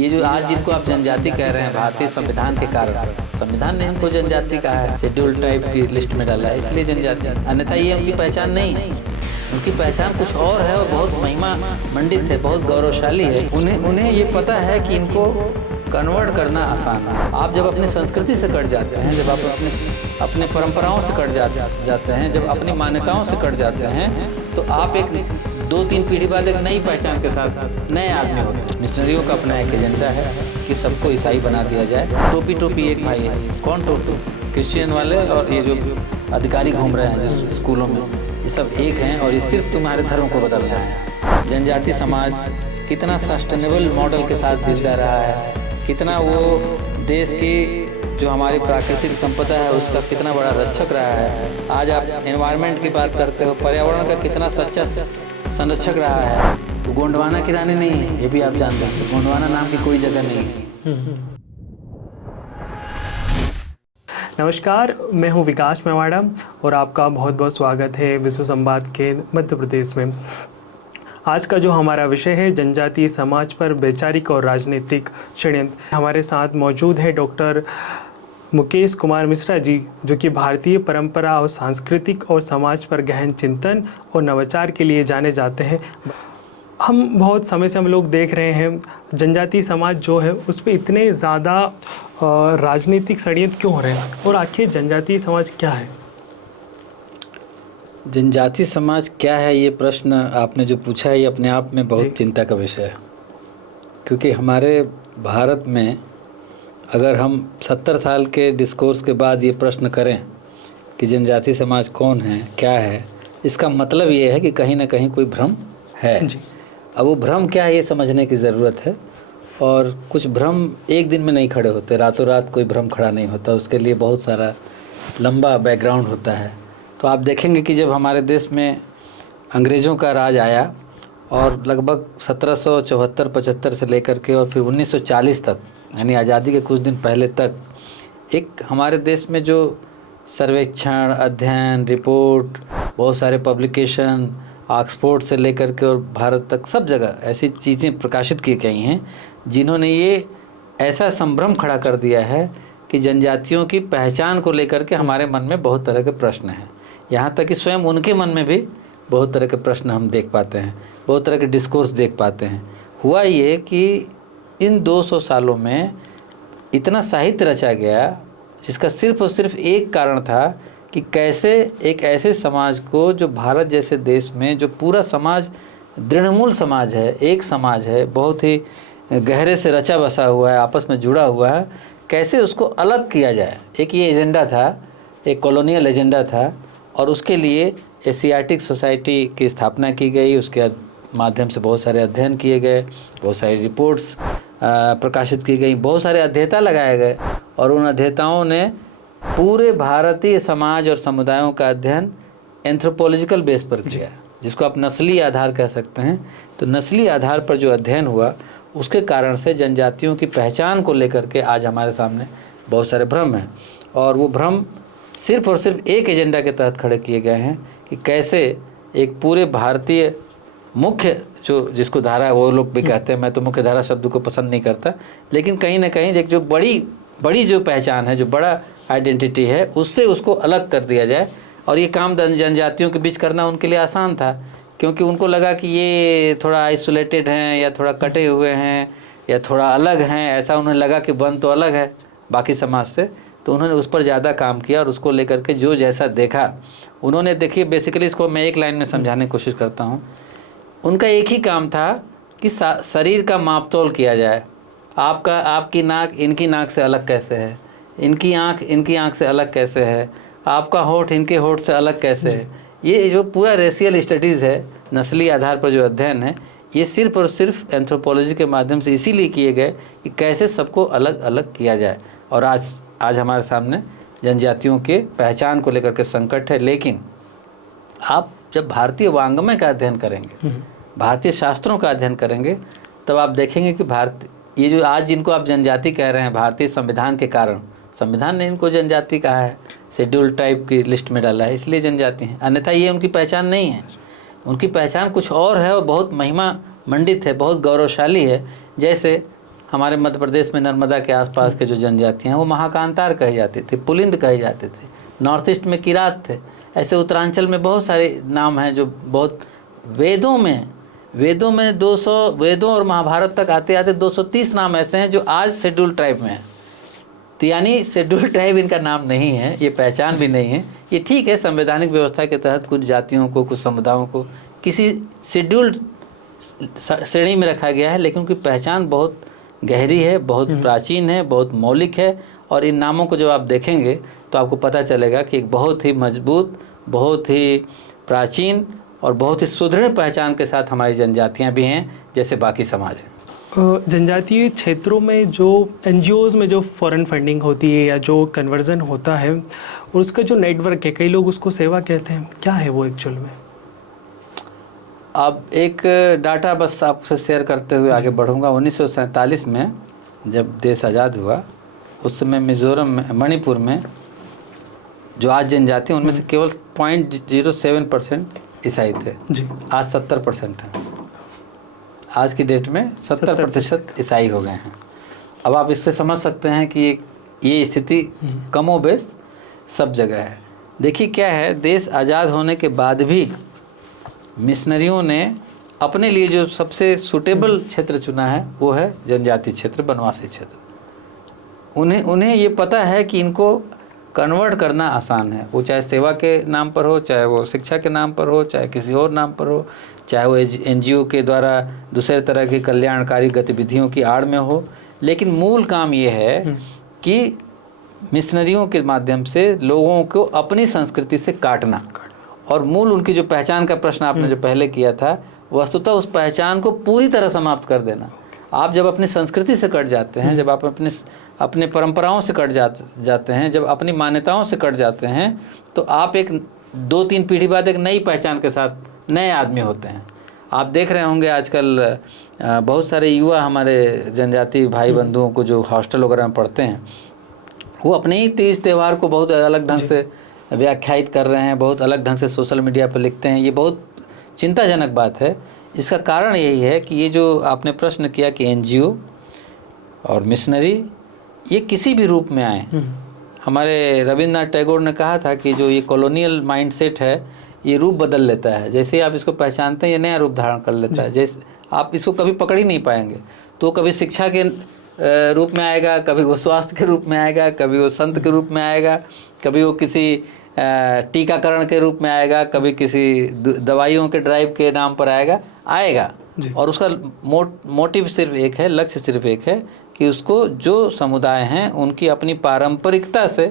ये जो आज जिनको आप जनजाति कह रहे हैं भारतीय संविधान के कारण, संविधान ने इनको जनजाति कहा है, शेड्यूल टाइप की लिस्ट में डाला है, इसलिए जनजाति। अन्यथा ये उनकी पहचान नहीं है, उनकी पहचान कुछ और है और बहुत महिमा मंडित है, बहुत गौरवशाली है। उन्हें ये पता है कि इनको कन्वर्ट करना आसान है। आप जब अपनी संस्कृति से कट जाते हैं, जब आप अपने परंपराओं से कट जाते हैं, जब अपनी मान्यताओं से कट जाते हैं, तो आप एक 2-3 पीढ़ी बाद एक नई पहचान के साथ नए आदमी होते हैं। मिशनरियों का अपना एक एजेंडा है कि सबको ईसाई बना दिया जाए। टोपी एक भाई है, कौन टोपी? क्रिश्चियन वाले और ये जो अधिकारी घूम रहे हैं जो स्कूलों में, ये सब एक हैं और ये सिर्फ तुम्हारे धर्म को बदलना है। जनजाति समाज कितना सस्टेनेबल मॉडल के साथ जिंदा रहा है, कितना वो देश की जो हमारी प्राकृतिक संपदा है उसका कितना बड़ा रक्षक रहा है। आज आप एनवायरनमेंट की बात करते हो, पर्यावरण का कितना सच्चा संरक्षक रहा है। तो गोंडवाना की रानी नहीं है, ये भी आप जानते हैं। गोंडवाना नाम की कोई जगह नहीं है। नमस्कार, मैं हूं विकास मेवाड़ा और आपका बहुत बहुत स्वागत है विश्व संवाद के मध्य प्रदेश में। आज का जो हमारा विषय है जनजातीय समाज पर वैचारिक और राजनीतिक षड्यंत्र। हमारे साथ मौजूद है डॉक्टर मुकेश कुमार मिश्रा जी, जो कि भारतीय परंपरा और सांस्कृतिक और समाज पर गहन चिंतन और नवाचार के लिए जाने जाते हैं। हम बहुत समय से हम लोग देख रहे हैं जनजातीय समाज जो है उस पर इतने ज़्यादा राजनीतिक षड्यंत्र क्यों हो रहे हैं, और आखिर जनजातीय समाज क्या है? जनजाति समाज क्या है, ये प्रश्न आपने जो पूछा है ये अपने आप में बहुत चिंता का विषय है। क्योंकि हमारे भारत में अगर हम 70 साल के डिस्कोर्स के बाद ये प्रश्न करें कि जनजाति समाज कौन है, क्या है, इसका मतलब ये है कि कहीं ना कहीं कोई भ्रम है। अब वो भ्रम क्या है ये समझने की ज़रूरत है। और कुछ भ्रम एक दिन में नहीं खड़े होते, रातों रात कोई भ्रम खड़ा नहीं होता, उसके लिए बहुत सारा लंबा बैकग्राउंड होता है। तो आप देखेंगे कि जब हमारे देश में अंग्रेज़ों का राज आया और लगभग 1774-75 से लेकर के और फिर 1940 तक, यानी आज़ादी के कुछ दिन पहले तक, एक हमारे देश में जो सर्वेक्षण, अध्ययन, रिपोर्ट, बहुत सारे पब्लिकेशन, ऑक्सफोर्ड से लेकर के और भारत तक सब जगह ऐसी चीज़ें प्रकाशित की गई हैं जिन्होंने ये ऐसा संभ्रम खड़ा कर दिया है कि जनजातियों की पहचान को लेकर के हमारे मन में बहुत तरह के प्रश्न हैं। यहाँ तक कि स्वयं उनके मन में भी बहुत तरह के प्रश्न हम देख पाते हैं, बहुत तरह के डिस्कोर्स देख पाते हैं। हुआ ये कि इन 200 सालों में इतना साहित्य रचा गया जिसका सिर्फ और सिर्फ एक कारण था कि कैसे एक ऐसे समाज को, जो भारत जैसे देश में जो पूरा समाज दृढ़मूल समाज है, एक समाज है, बहुत ही गहरे से रचा बसा हुआ है, आपस में जुड़ा हुआ है, कैसे उसको अलग किया जाए। एक ये एजेंडा था, एक कॉलोनियल एजेंडा था। और उसके लिए एशियाटिक सोसाइटी की स्थापना की गई, उसके माध्यम से बहुत सारे अध्ययन किए गए, बहुत सारी रिपोर्ट्स प्रकाशित की गई, बहुत सारे अध्येता लगाए गए और उन अध्येताओं ने पूरे भारतीय समाज और समुदायों का अध्ययन एंथ्रोपोलॉजिकल बेस पर किया, जिसको आप नस्ली आधार कह सकते हैं। तो नस्ली आधार पर जो अध्ययन हुआ उसके कारण से जनजातियों की पहचान को लेकर के आज हमारे सामने बहुत सारे भ्रम हैं। और वो भ्रम सिर्फ और सिर्फ एक एजेंडा के तहत खड़े किए गए हैं कि कैसे एक पूरे भारतीय मुख्य जो जिसको धारा, वो लोग भी कहते हैं, मैं तो मुख्य धारा शब्द को पसंद नहीं करता, लेकिन कहीं ना कहीं एक जो बड़ी जो पहचान है, जो बड़ा आइडेंटिटी है, उससे उसको अलग कर दिया जाए। और ये काम जनजातियों के बीच करना उनके लिए आसान था, क्योंकि उनको लगा कि ये थोड़ा आइसोलेटेड हैं या थोड़ा कटे हुए हैं या थोड़ा अलग हैं, ऐसा उन्हें लगा कि वन तो अलग है बाकी समाज से। तो उन्होंने उस पर ज़्यादा काम किया और उसको लेकर के जो जैसा देखा उन्होंने, देखिए बेसिकली इसको मैं एक लाइन में समझाने की कोशिश करता हूँ। उनका एक ही काम था कि शरीर का मापतोल किया जाए। आपकी नाक इनकी नाक से अलग कैसे है, इनकी आँख इनकी आँख से अलग कैसे है, आपका होठ इनके होठ से अलग कैसे है। ये जो पूरा रेशियल स्टडीज़ है, नस्ली आधार पर जो अध्ययन है, ये सिर्फ और सिर्फ एंथ्रोपोलॉजी के माध्यम से इसीलिए किए गए कि कैसे सबको अलग अलग किया जाए। और आज हमारे सामने जनजातियों के पहचान को लेकर के संकट है। लेकिन आप जब भारतीय वांग्मय का अध्ययन करेंगे, भारतीय शास्त्रों का अध्ययन करेंगे, तब आप देखेंगे कि ये जो आज जिनको आप जनजाति कह रहे हैं भारतीय संविधान के कारण, संविधान ने इनको जनजाति कहा है, शेड्यूल टाइप की लिस्ट में डाला है, इसलिए जनजाति हैं। अन्यथा ये उनकी पहचान नहीं है, उनकी पहचान कुछ और है और बहुत महिमा मंडित है, बहुत गौरवशाली है। जैसे हमारे मध्य प्रदेश में नर्मदा के आसपास के जो जनजातियाँ हैं वो महाकांतार कहे जाते थे, पुलिंद कहे जाते थे। नॉर्थ ईस्ट में किरात थे। ऐसे उत्तरांचल में बहुत सारे नाम हैं जो बहुत वेदों में 200 वेदों और महाभारत तक आते आते 230 नाम ऐसे हैं जो आज शेड्यूल ट्राइब में हैं। तो यानी शेड्यूल ट्राइब इनका नाम नहीं है, ये पहचान भी नहीं है। ये ठीक है, संवैधानिक व्यवस्था के तहत कुछ जातियों को, कुछ समुदायों को किसी शेड्यूल्ड श्रेणी में रखा गया है, लेकिन उनकी पहचान बहुत गहरी है, बहुत प्राचीन है, बहुत मौलिक है। और इन नामों को जब आप देखेंगे तो आपको पता चलेगा कि एक बहुत ही मजबूत, बहुत ही प्राचीन और बहुत ही सुदृढ़ पहचान के साथ हमारी जनजातियाँ भी हैं, जैसे बाकी समाज है। जनजातीय क्षेत्रों में जो एनजीओज़ में जो फॉरेन फंडिंग होती है या जो कन्वर्जन होता है और उसका जो नेटवर्क है, कई लोग उसको सेवा कहते हैं, क्या है वो एक्चुअल में? अब एक डाटा बस आपसे शेयर करते हुए आगे बढ़ूंगा। 1947 में जब देश आज़ाद हुआ, उस समय मिज़ोरम में, मणिपुर में जो आज जनजाति उनमें से केवल 0.07% ईसाई थे जी। आज 70% हैं। आज की डेट में 70% ईसाई हो गए हैं। अब आप इससे समझ सकते हैं कि ये स्थिति कमोबेश सब जगह है। देखिए क्या है, देश आज़ाद होने के बाद भी मिशनरियों ने अपने लिए जो सबसे सूटेबल क्षेत्र चुना है वो है जनजाति क्षेत्र, बनवासी क्षेत्र। उन्हें ये पता है कि इनको कन्वर्ट करना आसान है, वो चाहे सेवा के नाम पर हो, चाहे वो शिक्षा के नाम पर हो, चाहे किसी और नाम पर हो, चाहे वो एनजीओ के द्वारा दूसरे तरह की कल्याणकारी गतिविधियों की आड़ में हो। लेकिन मूल काम ये है कि मिशनरियों के माध्यम से लोगों को अपनी संस्कृति से काटना, और मूल उनकी जो पहचान का प्रश्न आपने जो पहले किया था, वस्तुतः उस पहचान को पूरी तरह समाप्त कर देना। आप जब अपनी संस्कृति से कट जाते हैं, जब आप अपने परंपराओं से कट जाते हैं, जब अपनी मान्यताओं से कट जाते हैं, तो आप एक 2-3 पीढ़ी बाद एक नई पहचान के साथ नए आदमी होते हैं। आप देख रहे होंगे आजकल बहुत सारे युवा हमारे जनजाति भाई बंधुओं को जो हॉस्टल वगैरह में पढ़ते हैं, वो अपने ही तीज त्यौहार को बहुत अलग ढंग से व्याख्यायित कर रहे हैं, बहुत अलग ढंग से सोशल मीडिया पर लिखते हैं। ये बहुत चिंताजनक बात है। इसका कारण यही है कि ये जो आपने प्रश्न किया कि एनजीओ और मिशनरी ये किसी भी रूप में आए, हमारे रविंद्रनाथ टैगोर ने कहा था कि जो ये कॉलोनियल माइंडसेट है ये रूप बदल लेता है। जैसे ही आप इसको पहचानते हैं ये नया रूप धारण कर लेता है। जैसे आप इसको कभी पकड़ ही नहीं पाएंगे। तो कभी शिक्षा के रूप में आएगा, कभी वो स्वास्थ्य के रूप में आएगा, कभी वो संत के रूप में आएगा, कभी वो किसी टीकाकरण के रूप में आएगा, कभी किसी दवाइयों के ड्राइव के नाम पर आएगा। और उसका मोटिव सिर्फ एक है, लक्ष्य सिर्फ एक है कि उसको जो समुदाय हैं उनकी अपनी पारंपरिकता से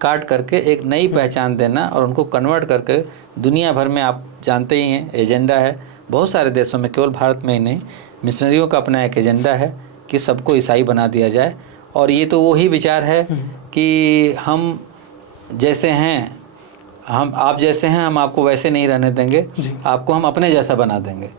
काट करके एक नई पहचान देना और उनको कन्वर्ट करके दुनिया भर में, आप जानते ही हैं एजेंडा है बहुत सारे देशों में, केवल भारत में ही नहीं, मिशनरियों का अपना एक एजेंडा है कि सबको ईसाई बना दिया जाए। और ये तो वही विचार है कि हम जैसे हैं, आप जैसे हैं, हम आपको वैसे नहीं रहने देंगे, आपको हम अपने जैसा बना देंगे।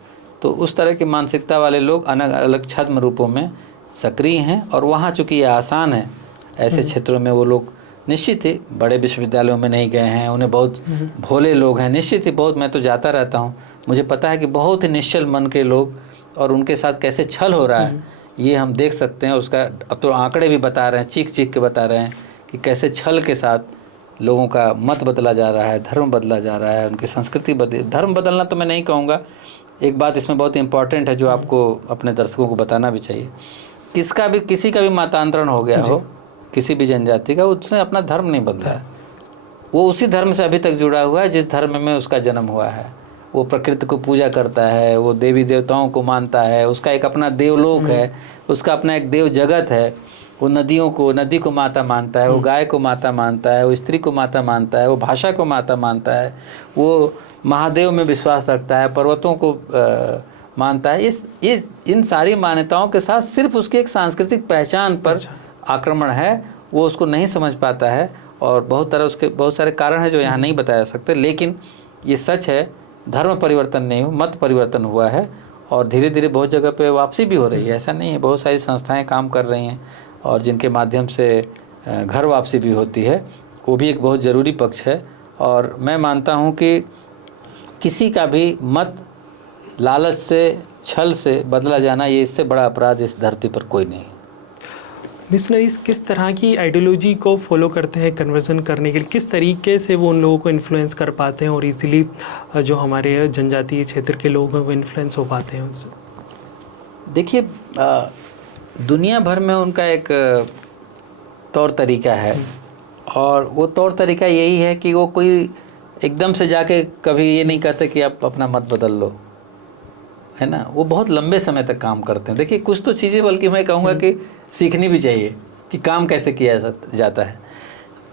तो उस तरह की मानसिकता वाले लोग अलग अलग छद्म रूपों में सक्रिय हैं। और वहाँ चूँकि ये आसान है, ऐसे क्षेत्रों में वो लोग निश्चित ही बड़े विश्वविद्यालयों में नहीं गए हैं, उन्हें बहुत भोले लोग हैं, निश्चित ही बहुत, मैं तो जाता रहता हूँ, मुझे पता है कि बहुत ही निश्चल मन के लोग, और उनके साथ कैसे छल हो रहा है ये हम देख सकते हैं। उसका अब तो आंकड़े भी बता रहे हैं, चीख चीख के बता रहे हैं कि कैसे छल के साथ लोगों का मत बदला जा रहा है, धर्म बदला जा रहा है, उनकी संस्कृति धर्म बदलना तो मैं नहीं कहूँगा। एक बात इसमें बहुत इंपॉर्टेंट है जो आपको अपने दर्शकों को बताना भी चाहिए, किसी का भी मतांतरण हो गया हो, किसी भी जनजाति का, उसने अपना धर्म नहीं बदला है। वो उसी धर्म से अभी तक जुड़ा हुआ है जिस धर्म में उसका जन्म हुआ है। वो प्रकृति को पूजा करता है, वो देवी देवताओं को मानता है, उसका एक अपना देवलोक है, उसका अपना एक देव जगत है। वो नदी को माता मानता है, वो गाय को माता मानता है, वो स्त्री को माता मानता है, वो भाषा को माता मानता है, वो महादेव में विश्वास रखता है, पर्वतों को मानता है। इन सारी मान्यताओं के साथ सिर्फ उसकी एक सांस्कृतिक पहचान पर आक्रमण है, वो उसको नहीं समझ पाता है। और उसके बहुत सारे कारण हैं जो यहाँ नहीं बताया जा सकते। लेकिन ये सच है, धर्म परिवर्तन नहीं हुआ, मत परिवर्तन हुआ है। और धीरे धीरे बहुत जगह पे वापसी भी हो रही है, ऐसा नहीं है। बहुत सारी संस्थाएं काम कर रही हैं और जिनके माध्यम से घर वापसी भी होती है, वो भी एक बहुत ज़रूरी पक्ष है। और मैं मानता हूँ कि किसी का भी मत लालच से, छल से बदला जाना, ये इससे बड़ा अपराध इस धरती पर कोई नहीं। मिशनरीज किस तरह की आइडियोलॉजी को फॉलो करते हैं कन्वर्जन करने के लिए, किस तरीके से वो उन लोगों को इन्फ्लुएंस कर पाते हैं और इजीली जो हमारे जनजातीय क्षेत्र के लोग हैं वो इन्फ्लुएंस हो पाते हैं उनसे? देखिए, दुनिया भर में उनका एक तौर तरीका है, और वो तौर तरीका यही है कि वो कोई एकदम से जाके कभी ये नहीं कहते कि आप अपना मत बदल लो, है ना। वो बहुत लंबे समय तक काम करते हैं। देखिए, कुछ तो चीज़ें बल्कि मैं कहूँगा कि सीखनी भी चाहिए कि काम कैसे किया जाता है।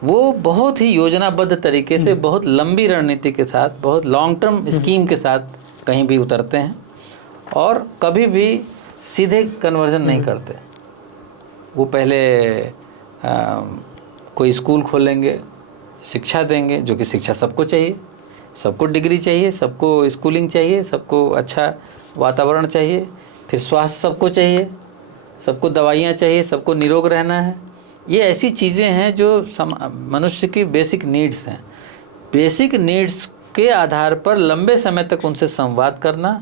वो बहुत ही योजनाबद्ध तरीके से, बहुत लंबी रणनीति के साथ, बहुत लॉन्ग टर्म स्कीम के साथ कहीं भी उतरते हैं, और कभी भी सीधे कन्वर्जन नहीं करते। वो पहले कोई स्कूल खोलेंगे, शिक्षा देंगे, जो कि शिक्षा सबको चाहिए, सबको डिग्री चाहिए, सबको स्कूलिंग चाहिए, सबको अच्छा वातावरण चाहिए, फिर स्वास्थ्य सबको चाहिए, सबको दवाइयाँ चाहिए, सबको निरोग रहना है। ये ऐसी चीज़ें हैं जो मनुष्य की बेसिक नीड्स हैं। बेसिक नीड्स के आधार पर लंबे समय तक उनसे संवाद करना,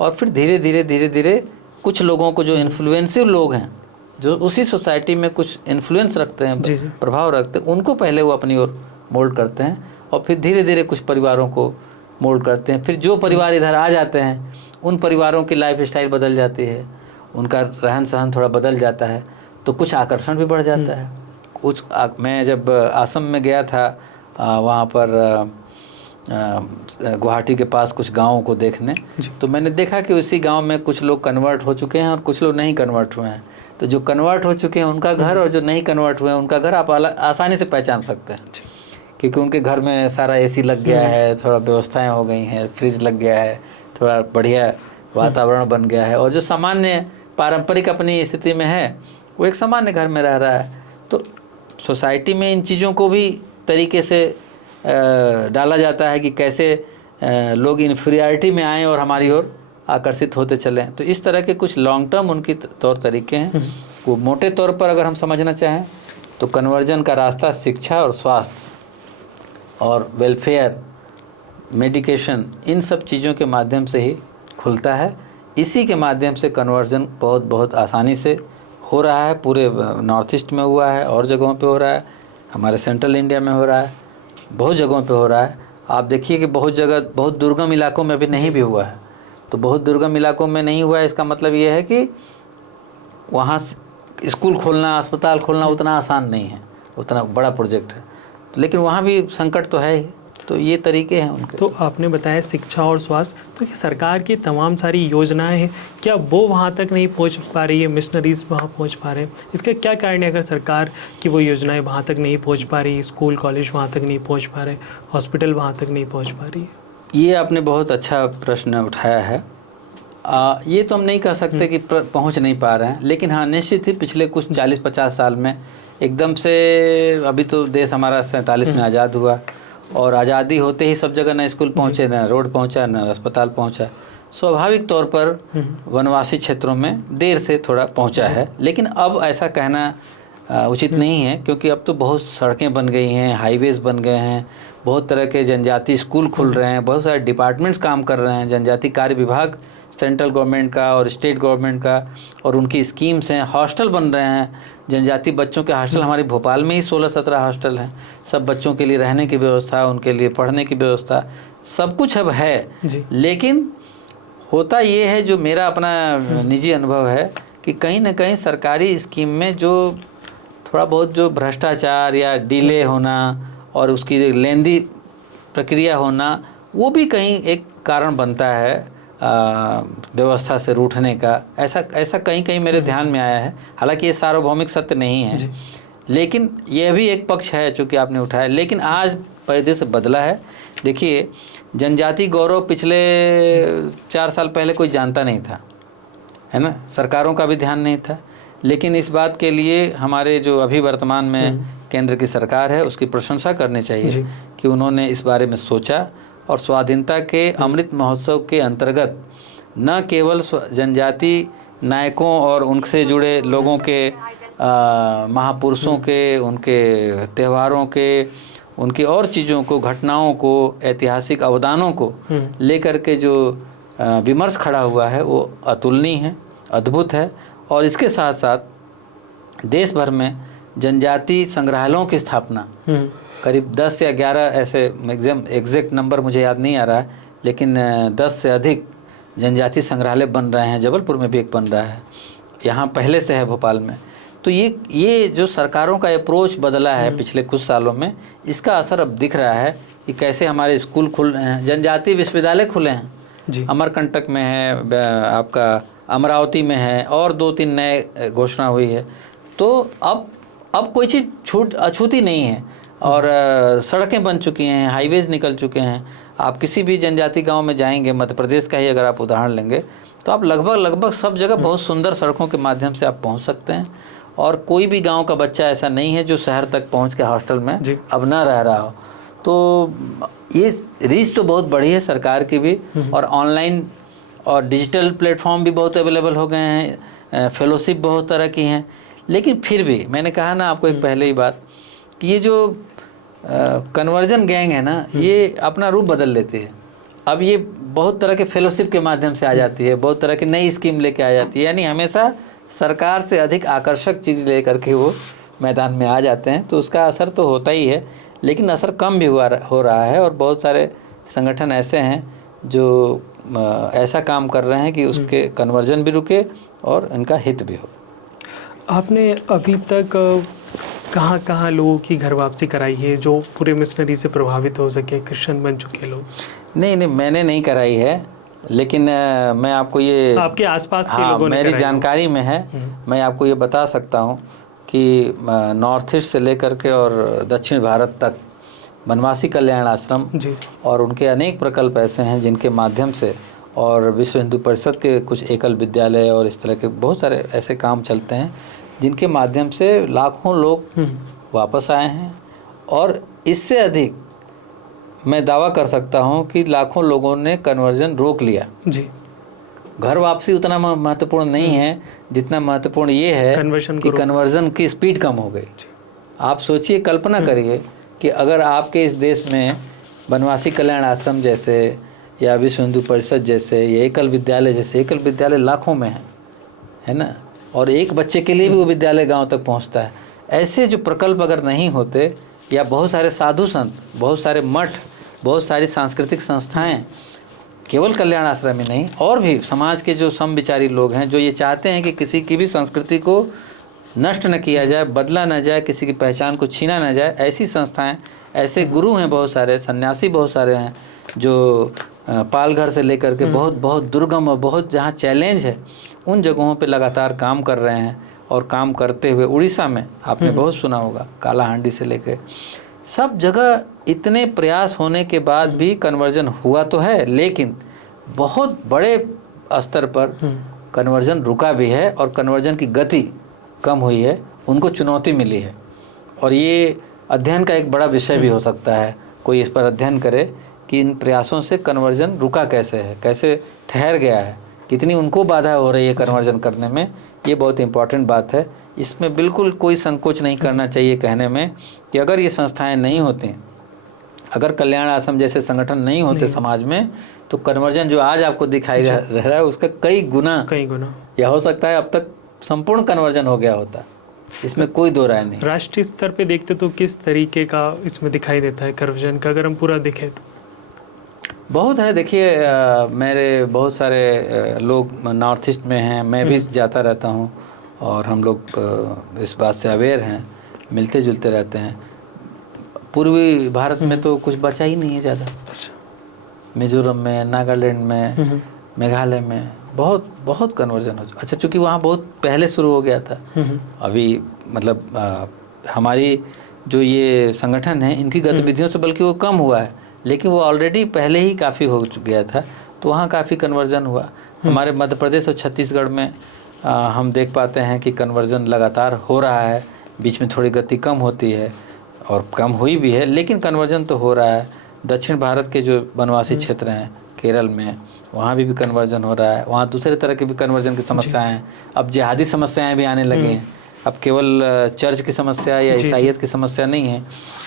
और फिर धीरे धीरे कुछ लोगों को, जो इन्फ्लुएंसिव लोग हैं, जो उसी सोसाइटी में कुछ इन्फ्लुएंस रखते हैं, प्रभाव रखते हैं, उनको पहले वो अपनी ओर मोल्ड करते हैं, और फिर धीरे धीरे कुछ परिवारों को मोल्ड करते हैं। फिर जो परिवार इधर आ जाते हैं, उन परिवारों की लाइफ स्टाइल बदल जाती है, उनका रहन सहन थोड़ा बदल जाता है, तो कुछ आकर्षण भी बढ़ जाता है। मैं जब असम में गया था, वहाँ पर गुवाहाटी के पास कुछ गाँवों को देखने, तो मैंने देखा कि उसी गांव में कुछ लोग कन्वर्ट हो चुके हैं और कुछ लोग नहीं कन्वर्ट हुए हैं। तो जो कन्वर्ट हो चुके हैं उनका घर, और जो नहीं कन्वर्ट हुए हैं उनका घर आप आसानी से पहचान सकते हैं, क्योंकि उनके घर में सारा एसी लग गया है, थोड़ा व्यवस्थाएं हो गई हैं, फ्रिज लग गया है, थोड़ा बढ़िया वातावरण बन गया है, और जो सामान्य पारंपरिक अपनी स्थिति में है वो एक सामान्य घर में रह रहा है। तो सोसाइटी में इन चीज़ों को भी तरीके से डाला जाता है कि कैसे लोग इन्फीरियरिटी में आएँ और हमारी ओर आकर्षित होते चलें। तो इस तरह के कुछ लॉन्ग टर्म उनकी तौर तरीके हैं। वो मोटे तौर पर अगर हम समझना चाहें तो कन्वर्जन का रास्ता शिक्षा और स्वास्थ्य और वेलफेयर, मेडिकेशन, इन सब चीज़ों के माध्यम से ही खुलता है। इसी के माध्यम से कन्वर्जन बहुत आसानी से हो रहा है। पूरे नॉर्थ ईस्ट में हुआ है, और जगहों पे हो रहा है, हमारे सेंट्रल इंडिया में हो रहा है, बहुत जगहों पे हो रहा है। आप देखिए कि बहुत जगह, बहुत दुर्गम इलाकों में अभी नहीं भी हुआ है। तो बहुत दुर्गम इलाकों में नहीं हुआ है, इसका मतलब ये है कि वहाँ स्कूल खोलना, अस्पताल खोलना उतना आसान नहीं है, उतना बड़ा प्रोजेक्ट है, लेकिन वहाँ भी संकट तो है ही। तो ये तरीके हैं उनके। तो आपने बताया शिक्षा और स्वास्थ्य, तो ये सरकार की तमाम सारी योजनाएं हैं, क्या वो वहाँ तक नहीं पहुँच पा रही है, मिशनरीज वहाँ पहुँच पा रहे हैं? इसका क्या कारण है? अगर सरकार की वो योजनाएं वहाँ तक नहीं पहुँच पा रही, स्कूल कॉलेज वहाँ तक नहीं पहुँच पा रहे, हॉस्पिटल वहाँ तक नहीं पहुँच पा रही है? ये आपने बहुत अच्छा प्रश्न उठाया है। ये तो हम नहीं कह सकते कि पहुँच नहीं पा रहे हैं, लेकिन हाँ, निश्चित ही पिछले कुछ 40-50 साल में एकदम से, अभी तो देश हमारा 47 में आज़ाद हुआ, और आज़ादी होते ही सब जगह ना स्कूल पहुँचे, ना रोड पहुँचा, ना अस्पताल पहुँचा। स्वाभाविक तौर पर वनवासी क्षेत्रों में देर से थोड़ा पहुँचा है, लेकिन अब ऐसा कहना उचित नहीं है, क्योंकि अब तो बहुत सड़कें बन गई हैं, हाईवेज़ बन गए हैं, बहुत तरह के जनजाति स्कूल खुल रहे हैं, बहुत सारे डिपार्टमेंट्स काम कर रहे हैं, जनजाति कार्य विभाग सेंट्रल गवर्नमेंट का और स्टेट गवर्नमेंट का, और उनकी स्कीम्स हैं, हॉस्टल बन रहे हैं, जनजाति बच्चों के हॉस्टल। हमारे भोपाल में ही 16-17 हॉस्टल हैं, सब बच्चों के लिए रहने की व्यवस्था, उनके लिए पढ़ने की व्यवस्था, सब कुछ अब है। लेकिन होता ये है, जो मेरा अपना निजी अनुभव है, कि कहीं ना कहीं सरकारी स्कीम में जो थोड़ा बहुत जो भ्रष्टाचार या डिले होना और उसकी लेंदी प्रक्रिया होना, वो भी कहीं एक कारण बनता है व्यवस्था से रूठने का। ऐसा कहीं मेरे ध्यान में आया है। हालांकि ये सार्वभौमिक सत्य नहीं है, लेकिन यह भी एक पक्ष है चूँकि आपने उठाया। लेकिन आज परिदृश्य बदला है। देखिए, जनजाति गौरव पिछले 4 साल पहले कोई जानता नहीं था, है ना, सरकारों का भी ध्यान नहीं था। लेकिन इस बात के लिए हमारे जो अभी वर्तमान में केंद्र की सरकार है, उसकी प्रशंसा करनी चाहिए कि उन्होंने इस बारे में सोचा, और स्वाधीनता के अमृत महोत्सव के अंतर्गत न केवल जनजाति नायकों और उनसे जुड़े लोगों के, महापुरुषों के, उनके त्योहारों के, उनकी और चीज़ों को, घटनाओं को, ऐतिहासिक अवदानों को लेकर के जो विमर्श खड़ा हुआ है, वो अतुलनीय है, अद्भुत है। और इसके साथ साथ देश भर में जनजाति संग्रहालयों की स्थापना, करीब 10 या 11 ऐसे एग्जैक्ट नंबर मुझे याद नहीं आ रहा है, लेकिन 10 से अधिक जनजाति संग्रहालय बन रहे हैं। जबलपुर में भी एक बन रहा है, यहाँ पहले से है भोपाल में। तो ये जो सरकारों का अप्रोच बदला है पिछले कुछ सालों में, इसका असर अब दिख रहा है कि कैसे हमारे स्कूल खुल रहे हैं, जनजातीय विश्वविद्यालय खुले हैं जी। अमरकंटक में है, आपका अमरावती में है, और 2-3 नए घोषणा हुई है। तो अब कोई चीज़ अछूती नहीं है, और सड़कें बन चुकी हैं, हाईवेज निकल चुके हैं। आप किसी भी जनजाति गांव में जाएंगे, मध्य प्रदेश का ही अगर आप उदाहरण लेंगे, तो आप लगभग सब जगह बहुत सुंदर सड़कों के माध्यम से आप पहुंच सकते हैं। और कोई भी गांव का बच्चा ऐसा नहीं है जो शहर तक पहुंच के हॉस्टल में अब ना रह रहा हो। तो ये रीच तो बहुत बड़ी है सरकार की भी, और ऑनलाइन और डिजिटल प्लेटफॉर्म भी बहुत अवेलेबल हो गए हैं, फेलोशिप बहुत तरह की हैं। लेकिन फिर भी मैंने कहा ना आपको एक पहले ही बात कि ये जो कन्वर्जन गैंग है ना, ये अपना रूप बदल लेती है। अब ये बहुत तरह के फेलोशिप के माध्यम से आ जाती है, बहुत तरह की नई स्कीम लेके आ जाती है, यानी हमेशा सरकार से अधिक आकर्षक चीज़ लेकर के वो मैदान में आ जाते हैं। तो उसका असर तो होता ही है, लेकिन असर कम भी हो रहा है। और बहुत सारे संगठन ऐसे हैं जो ऐसा काम कर रहे हैं कि उसके कन्वर्जन भी रुके और इनका हित भी हो। आपने अभी तक कहाँ लोगों की घर वापसी कराई है जो पूरे मिशनरी से प्रभावित हो सके, क्रिश्चियन बन चुके लोग? नहीं, मैंने नहीं कराई है, लेकिन मैं आपको ये आपके आसपास के लोगों ने मेरी जानकारी में है, मैं आपको ये बता सकता हूँ कि नॉर्थ ईस्ट से लेकर के और दक्षिण भारत तक बनवासी कल्याण आश्रम और उनके अनेक प्रकल्प ऐसे हैं जिनके माध्यम से, और विश्व हिंदू परिषद के कुछ एकल विद्यालय और इस तरह के बहुत सारे ऐसे काम चलते हैं जिनके माध्यम से लाखों लोग वापस आए हैं। और इससे अधिक मैं दावा कर सकता हूं कि लाखों लोगों ने कन्वर्जन रोक लिया जी। घर वापसी उतना महत्वपूर्ण नहीं है जितना महत्वपूर्ण ये है कि कन्वर्जन की स्पीड कम हो गई। आप सोचिए, कल्पना करिए कि अगर आपके इस देश में बनवासी कल्याण आश्रम जैसे या विश्व हिंदू परिषद जैसे या एकल विद्यालय जैसे, एकल विद्यालय लाखों में है ना, और एक बच्चे के लिए भी वो विद्यालय गांव तक पहुंचता है। ऐसे जो प्रकल्प अगर नहीं होते, या बहुत सारे साधु संत, बहुत सारे मठ, बहुत सारी सांस्कृतिक संस्थाएं, केवल कल्याण आश्रम ही नहीं, और भी समाज के जो समविचारी लोग हैं जो ये चाहते हैं कि किसी की भी संस्कृति को नष्ट न किया जाए, बदला न जाए, किसी की पहचान को छीना न जाए, ऐसी संस्थाएं, ऐसे गुरु हैं बहुत सारे, सन्यासी बहुत सारे हैं जो पालघर से लेकर के बहुत दुर्गम और बहुत जहाँ चैलेंज है उन जगहों पे लगातार काम कर रहे हैं। और काम करते हुए उड़ीसा में आपने बहुत सुना होगा, कालाहांडी से लेकर सब जगह इतने प्रयास होने के बाद भी कन्वर्जन हुआ तो है, लेकिन बहुत बड़े स्तर पर कन्वर्जन रुका भी है और कन्वर्जन की गति कम हुई है, उनको चुनौती मिली है। और ये अध्ययन का एक बड़ा विषय भी हो सकता है, कोई इस पर अध्ययन करे कि इन प्रयासों से कन्वर्जन रुका कैसे है, कैसे ठहर गया है, कितनी उनको बाधा हो रही है कन्वर्जन करने में। ये बहुत इम्पॉर्टेंट बात है। इसमें बिल्कुल कोई संकोच नहीं करना चाहिए कहने में कि अगर ये संस्थाएं नहीं होती, अगर कल्याण आश्रम जैसे संगठन नहीं होते समाज में, तो कन्वर्जन जो आज आपको दिखाई रह रहा है उसका कई गुना या हो सकता है अब तक संपूर्ण कन्वर्जन हो गया होता। इसमें कोई दो राय नहीं। राष्ट्रीय स्तर पे देखते तो किस तरीके का इसमें दिखाई देता है कन्वर्जन का, अगर हम पूरा देखें तो? बहुत है। देखिए, मेरे बहुत सारे लोग नॉर्थ ईस्ट में हैं, मैं भी जाता रहता हूं, और हम लोग इस बात से अवेयर हैं, मिलते जुलते रहते हैं। पूर्वी भारत में तो कुछ बचा ही नहीं है ज़्यादा। मिजोरम में, नागालैंड में, मेघालय में बहुत कन्वर्जन हो। अच्छा, चूँकि वहाँ बहुत पहले शुरू हो गया था, अभी मतलब हमारी जो ये संगठन है इनकी गतिविधियों से बल्कि वो कम हुआ है, लेकिन वो ऑलरेडी पहले ही काफ़ी हो गया था, तो वहाँ काफ़ी कन्वर्जन हुआ। हमारे मध्य प्रदेश और छत्तीसगढ़ में हम देख पाते हैं कि कन्वर्जन लगातार हो रहा है, बीच में थोड़ी गति कम होती है और कम हुई भी है, लेकिन कन्वर्जन तो हो रहा है। दक्षिण भारत के जो वनवासी क्षेत्र हैं, केरल में, वहाँ भी कन्वर्जन हो रहा है। वहाँ दूसरे तरह की भी कन्वर्जन की समस्याएं हैं। अब जिहादी समस्याएं भी आने लगी हैं। अब केवल चर्च की समस्या या ईसाइयत की समस्या नहीं है,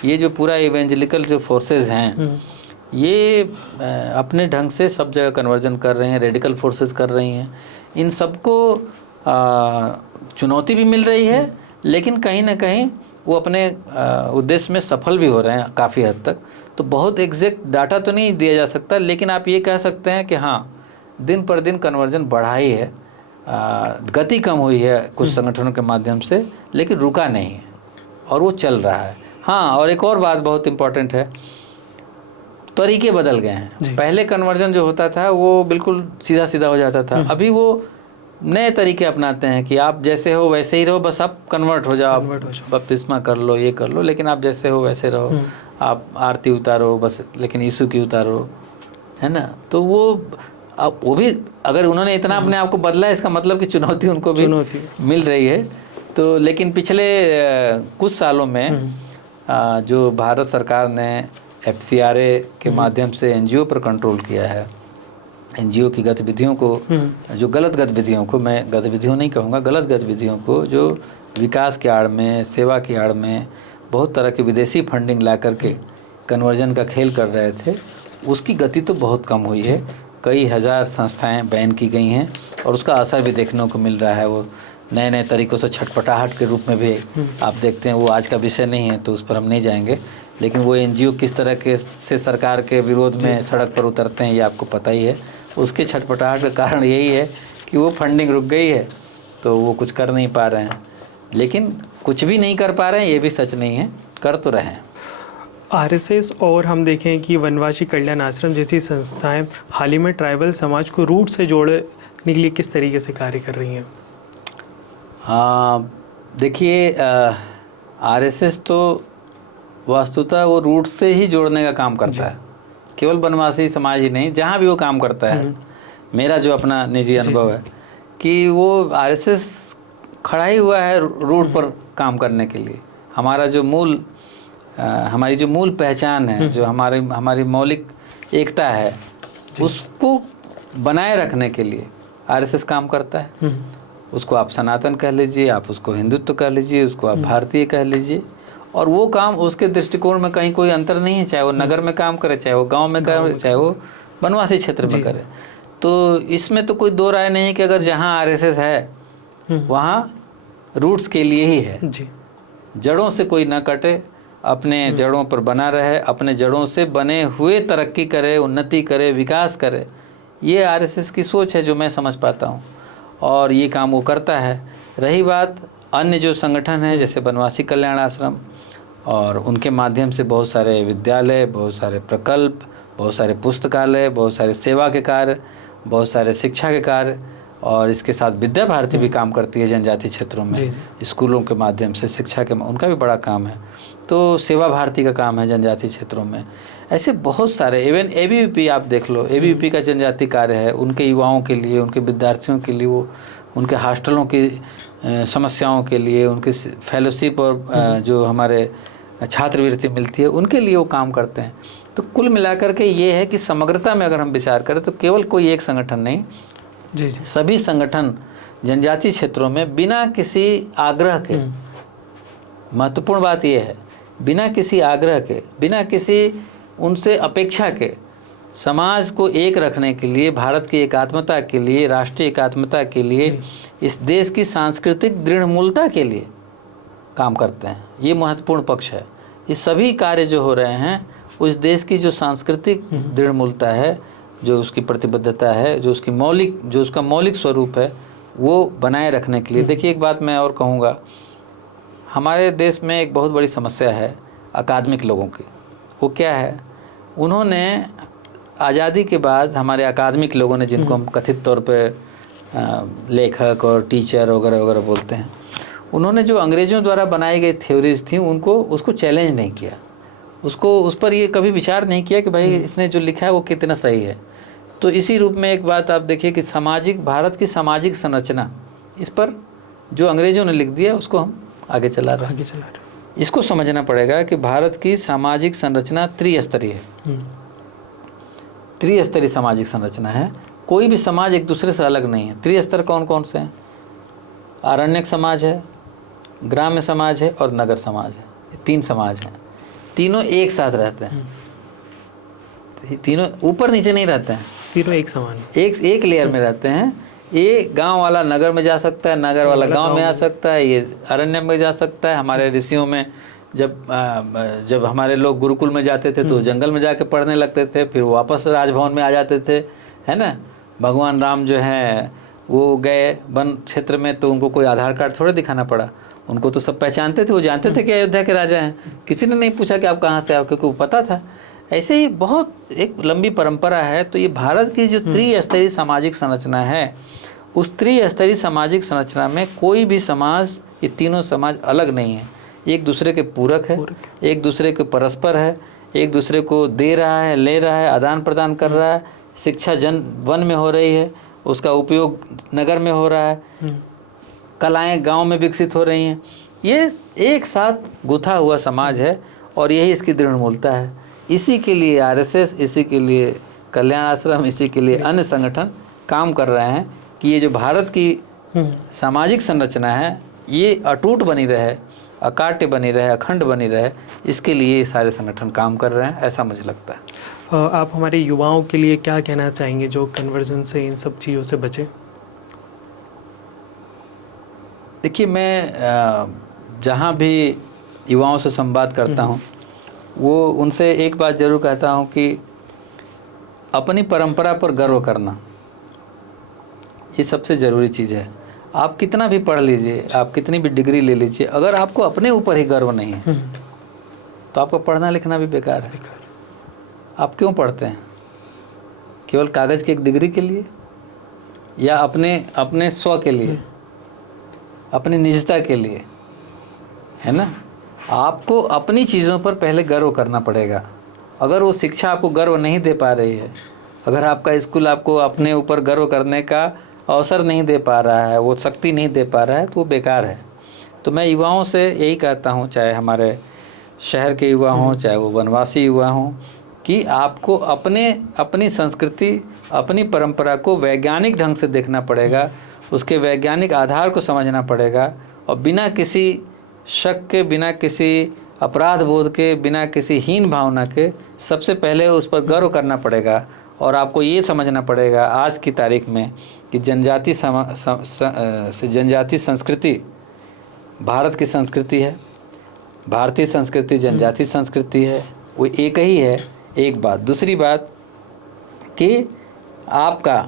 ये जो पूरा इवेंजलिकल जो फोर्सेस हैं ये अपने ढंग से सब जगह कन्वर्जन कर रहे हैं, रेडिकल फोर्सेस कर रही हैं। इन सबको चुनौती भी मिल रही है, लेकिन कहीं ना कहीं वो अपने उद्देश्य में सफल भी हो रहे हैं काफ़ी हद तक। तो बहुत एग्जैक्ट डाटा तो नहीं दिया जा सकता, लेकिन आप ये कह सकते हैं कि हाँ, दिन पर दिन कन्वर्जन बढ़ा ही है, गति कम हुई है कुछ संगठनों के माध्यम से, लेकिन रुका नहीं है और वो चल रहा है। हाँ, और एक और बात बहुत इम्पोर्टेंट है, तरीके बदल गए हैं। पहले कन्वर्जन जो होता था वो बिल्कुल सीधा सीधा हो जाता था, अभी वो नए तरीके अपनाते हैं कि आप जैसे हो वैसे ही रहो, बस आप कन्वर्ट हो जाओ, बपतिस्मा कर लो, ये कर लो, लेकिन आप जैसे हो वैसे रहो, आप आरती उतारो बस, लेकिन यीशु की उतारो, है ना। तो वो भी अगर उन्होंने इतना अपने आप को बदला, इसका मतलब कि चुनौती उनको भी मिल रही है। तो लेकिन पिछले कुछ सालों में जो भारत सरकार ने FCRA के माध्यम से NGO पर कंट्रोल किया है, NGO की गतिविधियों को, जो गलत गतिविधियों को, मैं गतिविधियों नहीं कहूँगा, गलत गतिविधियों को, जो विकास की आड़ में, सेवा की आड़ में बहुत तरह की विदेशी फंडिंग ला करके कन्वर्जन का खेल कर रहे थे, उसकी गति तो बहुत कम हुई है। कई हज़ार संस्थाएं बैन की गई हैं और उसका असर भी देखने को मिल रहा है। वो नए नए तरीक़ों से छटपटाहट के रूप में भी आप देखते हैं। वो आज का विषय नहीं है तो उस पर हम नहीं जाएंगे, लेकिन वो NGO किस तरह के से सरकार के विरोध में सड़क पर उतरते हैं ये आपको पता ही है। उसके छटपटाहट का कारण यही है कि वो फंडिंग रुक गई है, तो वो कुछ कर नहीं पा रहे हैं। लेकिन कुछ भी नहीं कर पा रहे हैं ये भी सच नहीं है, कर तो रहे हैं। RSS और हम देखें कि वनवासी कल्याण आश्रम जैसी संस्थाएं हाल ही में ट्राइबल समाज को रूट से जोड़ने के लिए किस तरीके से कार्य कर रही हैं? हाँ, देखिए, RSS तो वास्तुतः वो रूट से ही जोड़ने का काम करता है, केवल वनवासी समाज ही नहीं, जहाँ भी वो काम करता है। मेरा जो अपना निजी अनुभव है कि वो RSS खड़ा ही हुआ है रूट पर काम करने के लिए। हमारा जो हमारी जो मूल पहचान है, जो हमारी मौलिक एकता है, उसको बनाए रखने के लिए RSS काम करता है। उसको आप सनातन कह लीजिए, आप उसको हिंदुत्व कह लीजिए, उसको आप भारतीय कह लीजिए, और वो काम उसके दृष्टिकोण में कहीं कोई अंतर नहीं है, चाहे वो नगर में काम करे, चाहे वो गांव में करे, चाहे वो वनवासी क्षेत्र में करे। तो इसमें तो कोई दो राय नहीं कि अगर जहाँ RSS है वहाँ रूट्स के लिए ही है। जड़ों से कोई ना कटे, अपने जड़ों पर बना रहे, अपने जड़ों से बने हुए तरक्की करे, उन्नति करे, विकास करे। ये RSS की सोच है जो मैं समझ पाता हूँ, और ये काम वो करता है। रही बात अन्य जो संगठन है जैसे वनवासी कल्याण आश्रम, और उनके माध्यम से बहुत सारे विद्यालय, बहुत सारे प्रकल्प, बहुत सारे पुस्तकालय, बहुत सारे सेवा के कार्य, बहुत सारे शिक्षा के कार्य, और इसके साथ विद्या भारती भी काम करती है जनजाति क्षेत्रों में, स्कूलों के माध्यम से शिक्षा के, उनका भी बड़ा काम है। तो सेवा भारती का काम है जनजाति क्षेत्रों में। ऐसे बहुत सारे, इवन ABVP आप देख लो, ABVP का जनजाति कार्य है, उनके युवाओं के लिए, उनके विद्यार्थियों के लिए, वो उनके हॉस्टलों की समस्याओं के लिए, उनके फेलोशिप और जो हमारे छात्रवृत्ति मिलती है उनके लिए वो काम करते हैं। तो कुल मिलाकर के ये है कि समग्रता में अगर हम विचार करें तो केवल कोई एक संगठन नहीं, सभी संगठन जनजाति क्षेत्रों में बिना किसी आग्रह के, महत्वपूर्ण बात यह है, बिना किसी आग्रह के, बिना किसी उनसे अपेक्षा के, समाज को एक रखने के लिए, भारत की एकात्मता के लिए, राष्ट्रीय एकात्मता के लिए, इस देश की सांस्कृतिक दृढ़मूलता के लिए काम करते हैं। ये महत्वपूर्ण पक्ष है। ये सभी कार्य जो हो रहे हैं उस देश की जो सांस्कृतिक दृढ़मूलता है, जो उसकी प्रतिबद्धता है, जो उसका मौलिक स्वरूप है, वो बनाए रखने के लिए। देखिए, एक बात मैं और कहूँगा, हमारे देश में एक बहुत बड़ी समस्या है अकादमिक लोगों की। वो क्या है, उन्होंने आज़ादी के बाद हमारे अकादमिक लोगों ने, जिनको हम कथित तौर पे लेखक और टीचर वगैरह वगैरह बोलते हैं, उन्होंने जो अंग्रेज़ों द्वारा बनाई गई थ्योरीज थी उसको चैलेंज नहीं किया, उस पर ये कभी विचार नहीं किया कि भाई इसने जो लिखा है वो कितना सही है। तो इसी रूप में एक बात आप देखिए कि भारत की सामाजिक संरचना, इस पर जो अंग्रेज़ों ने लिख दिया उसको हम आगे चला रहे हैं। इसको समझना पड़ेगा कि भारत की सामाजिक संरचना त्रिस्तरीय है, त्रिस्तरीय सामाजिक संरचना है। कोई भी समाज एक दूसरे से अलग नहीं है। त्रिस्तर कौन कौन से हैं? आरण्यक समाज है, ग्राम्य समाज है और नगर समाज है। ये तीन समाज हैं, तीनों एक साथ रहते हैं, तीनों ऊपर नीचे नहीं रहते हैं, तीनों एक समान, एक लेयर में रहते हैं। ये गांव वाला नगर में जा सकता है, नगर वाला गांव में आ सकता है, ये अरण्य में जा सकता है। हमारे ऋषियों में जब हमारे लोग गुरुकुल में जाते थे तो जंगल में जाके पढ़ने लगते थे, फिर वापस राजभवन में आ जाते थे, है ना। भगवान राम जो है वो गए वन क्षेत्र में तो उनको कोई आधार कार्ड थोड़े दिखाना पड़ा, उनको तो सब पहचानते थे, वो जानते थे कि अयोध्या के राजा हैं, किसी ने नहीं पूछा कि आप कहाँ से आओ, क्योंकि वो पता था। ऐसे ही बहुत एक लंबी परंपरा है। तो ये भारत की जो त्रिस्तरीय सामाजिक संरचना है, उस त्रिस्तरीय सामाजिक संरचना में कोई भी समाज, ये तीनों समाज अलग नहीं है, एक दूसरे के पूरक है, एक दूसरे के परस्पर है, एक दूसरे को दे रहा है, ले रहा है, आदान प्रदान कर रहा है। शिक्षा वन में हो रही है, उसका उपयोग नगर में हो रहा है, कलाएं गांव में विकसित हो रही हैं। ये एक साथ गुथा हुआ समाज है और यही इसकी दृढ़ मूलता है। इसी के लिए आरएसएस, इसी के लिए कल्याण आश्रम, इसी के लिए अन्य संगठन काम कर रहे हैं कि ये जो भारत की सामाजिक संरचना है ये अटूट बनी रहे, अकाट्य बनी रहे, अखंड बनी रहे। इसके लिए सारे संगठन काम कर रहे हैं, ऐसा मुझे लगता है। आप हमारे युवाओं के लिए क्या कहना चाहेंगे जो कन्वर्जन से, इन सब चीज़ों से बचे? देखिए, मैं जहाँ भी युवाओं से संवाद करता हूँ वो उनसे एक बात जरूर कहता हूँ कि अपनी परंपरा पर गर्व करना ये सबसे ज़रूरी चीज़ है। आप कितना भी पढ़ लीजिए, आप कितनी भी डिग्री ले लीजिए, अगर आपको अपने ऊपर ही गर्व नहीं है तो आपका पढ़ना लिखना भी बेकार है। आप क्यों पढ़ते हैं? केवल कागज़ की एक डिग्री के लिए, या अपने स्व के लिए, अपनी निजता के लिए, है ना। आपको अपनी चीज़ों पर पहले गर्व करना पड़ेगा। अगर वो शिक्षा आपको गर्व नहीं दे पा रही है, अगर आपका स्कूल आपको अपने ऊपर गर्व करने का अवसर नहीं दे पा रहा है, वो शक्ति नहीं दे पा रहा है, तो वो बेकार है। तो मैं युवाओं से यही कहता हूँ, चाहे हमारे शहर के युवा हों, चाहे वो वनवासी युवा हों, कि आपको अपनी संस्कृति, अपनी परंपरा को वैज्ञानिक ढंग से देखना पड़ेगा, उसके वैज्ञानिक आधार को समझना पड़ेगा, और बिना किसी शक के, बिना किसी अपराध बोध के, बिना किसी हीन भावना के सबसे पहले उस पर गर्व करना पड़ेगा। और आपको ये समझना पड़ेगा आज की तारीख में कि जनजाति संस्कृति भारत की संस्कृति है, भारतीय संस्कृति जनजाति संस्कृति है, वो एक ही है। एक बात। दूसरी बात कि आपका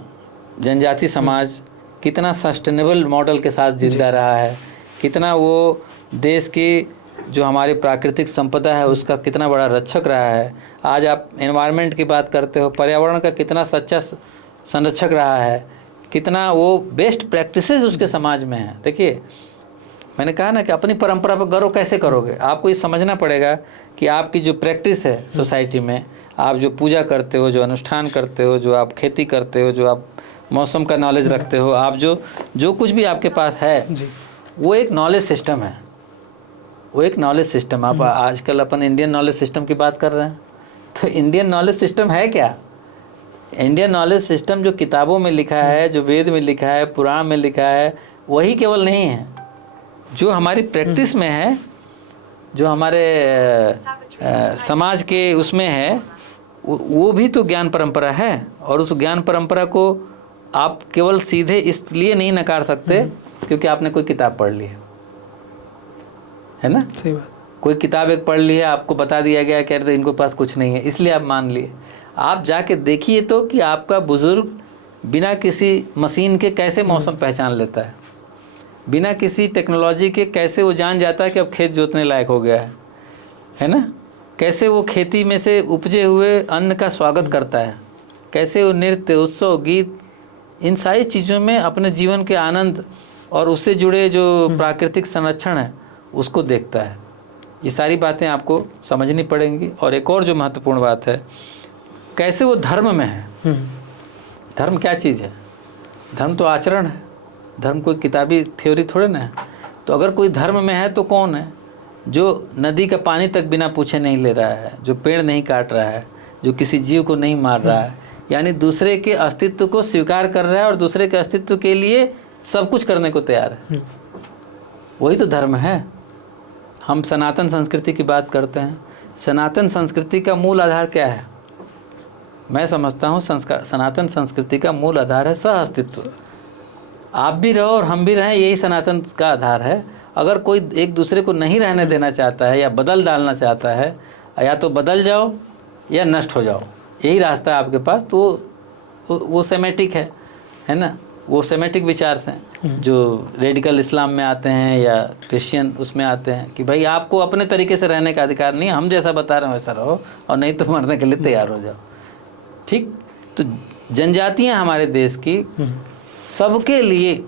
जनजाति समाज कितना सस्टेनेबल मॉडल के साथ जिंदा रहा है, कितना वो देश की जो हमारी प्राकृतिक संपदा है उसका कितना बड़ा रक्षक रहा है। आज आप एनवायरनमेंट की बात करते हो, पर्यावरण का कितना सच्चा संरक्षक रहा है, कितना वो बेस्ट प्रैक्टिसेस उसके समाज में है। देखिए, मैंने कहा ना कि अपनी परंपरा पर गर्व कैसे करोगे? आपको ये समझना पड़ेगा कि आपकी जो प्रैक्टिस है सोसाइटी में, आप जो पूजा करते हो, जो अनुष्ठान करते हो, जो आप खेती करते हो, जो आप मौसम का नॉलेज रखते हो, आप जो कुछ भी आपके पास है वो एक नॉलेज सिस्टम है, वो एक नॉलेज सिस्टम। आप आजकल अपन इंडियन नॉलेज सिस्टम की बात कर रहे हैं, तो इंडियन नॉलेज सिस्टम है क्या? इंडियन नॉलेज सिस्टम जो किताबों में लिखा है, जो वेद में लिखा है, पुराण में लिखा है, वही केवल नहीं है, जो हमारी प्रैक्टिस में है, जो हमारे समाज के उसमें है, वो भी तो ज्ञान परंपरा है। और उस ज्ञान परंपरा को आप केवल सीधे इसलिए नहीं नकार सकते क्योंकि आपने कोई किताब पढ़ ली है ना। सही बात। कोई किताब एक पढ़ ली है, आपको बता दिया गया कि तो इनको पास कुछ नहीं है, इसलिए आप मान लिए। आप जाके देखिए तो कि आपका बुजुर्ग बिना किसी मशीन के कैसे मौसम पहचान लेता है, बिना किसी टेक्नोलॉजी के कैसे वो जान जाता है कि अब खेत जोतने लायक हो गया है ना। कैसे वो खेती में से उपजे हुए अन्न का स्वागत करता है, कैसे वो नृत्य, उत्सव, गीत, इन सारी चीज़ों में अपने जीवन के आनंद और उससे जुड़े जो प्राकृतिक संरक्षण है उसको देखता है। ये सारी बातें आपको समझनी पड़ेंगी। और एक और जो महत्वपूर्ण बात है, कैसे वो धर्म में है। धर्म क्या चीज़ है? धर्म तो आचरण है, धर्म कोई किताबी थ्योरी थोड़े ना है। तो अगर कोई धर्म में है तो कौन है? जो नदी का पानी तक बिना पूछे नहीं ले रहा है, जो पेड़ नहीं काट रहा है, जो किसी जीव को नहीं मार रहा है, यानी दूसरे के अस्तित्व को स्वीकार कर रहा है और दूसरे के अस्तित्व के लिए सब कुछ करने को तैयार है, वही तो धर्म है। हम सनातन संस्कृति की बात करते हैं। सनातन संस्कृति का मूल आधार क्या है? मैं समझता हूँ सनातन संस्कृति का मूल आधार है सह अस्तित्व। आप भी रहो और हम भी रहें, यही सनातन का आधार है। अगर कोई एक दूसरे को नहीं रहने देना चाहता है या बदल डालना चाहता है, या तो बदल जाओ या नष्ट हो जाओ, यही रास्ता है आपके पास। तो वो सेमेटिक है ना, वो सेमेटिक विचार से जो रेडिकल इस्लाम में आते हैं या क्रिश्चियन उसमें आते हैं कि भाई आपको अपने तरीके से रहने का अधिकार नहीं है, हम जैसा बता रहे हैं वैसा रहो, और नहीं तो मरने के लिए तैयार हो जाओ। ठीक, तो जनजातियां हमारे देश की सबके लिए